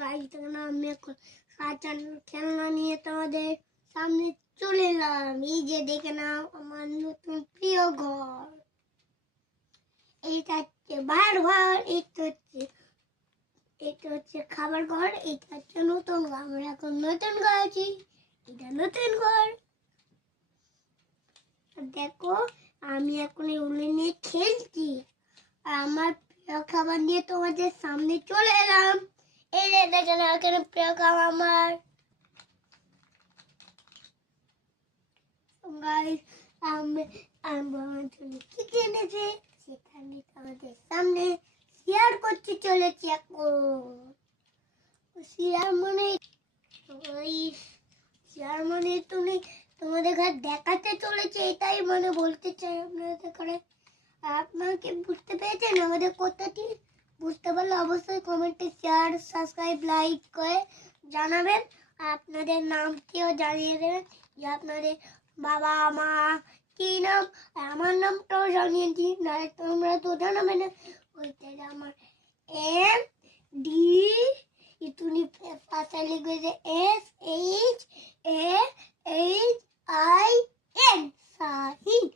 Guys দেখুন আমি এখন কাঁচার খেলনা নিয়ে তোমাদের সামনে চলে এলাম। এই যে দেখে নাও আমার নতুন প্রিয় ঘর। এইটা হচ্ছে বাহার ঘর, এটা হচ্ছে খাবার ঘর, এটা হচ্ছে নতুন ঘর। আমরা এখন নতুন ঘর আছি, এটা নতুন ঘর। দেখো আমি এখন এগুলো নিয়ে খেলছি আর আমার প্রিয় খাবার নিয়ে তোমাদের সামনে চলে এলাম। এই যে দেখেন এখানে প্রিয় খাবার আমার। গাইস আমি আমার জন্য কি কিনেছি সেখানে তোমাদের সামনে শেয়ার করতে চলেছি। এখন শেয়ার মানে ওই শেয়ার মানে তুমি তোমাদের ঘরে দেখাতে চলেছে, এটাই মানে বলতে চাই আপনাদের ঘরে। আপনারা কি বুঝতে পেরেছেন আমাদের কথাটি? বুঝতে পারলে অবশ্যই কমেন্টে শেয়ার, সাবস্ক্রাইব, লাইক করে জানাবেন। আপনাদের নামটিও জানিয়ে দেবেন যে আপনাদের বাবা মা কি নাম। আমার নামটাও জানিয়ে দিই, নাহলে তোমরা তো জানাবে না। ওইটা আমার এম ডি ইতুনি পাশে লিখেছে SHAHIN শাহিন।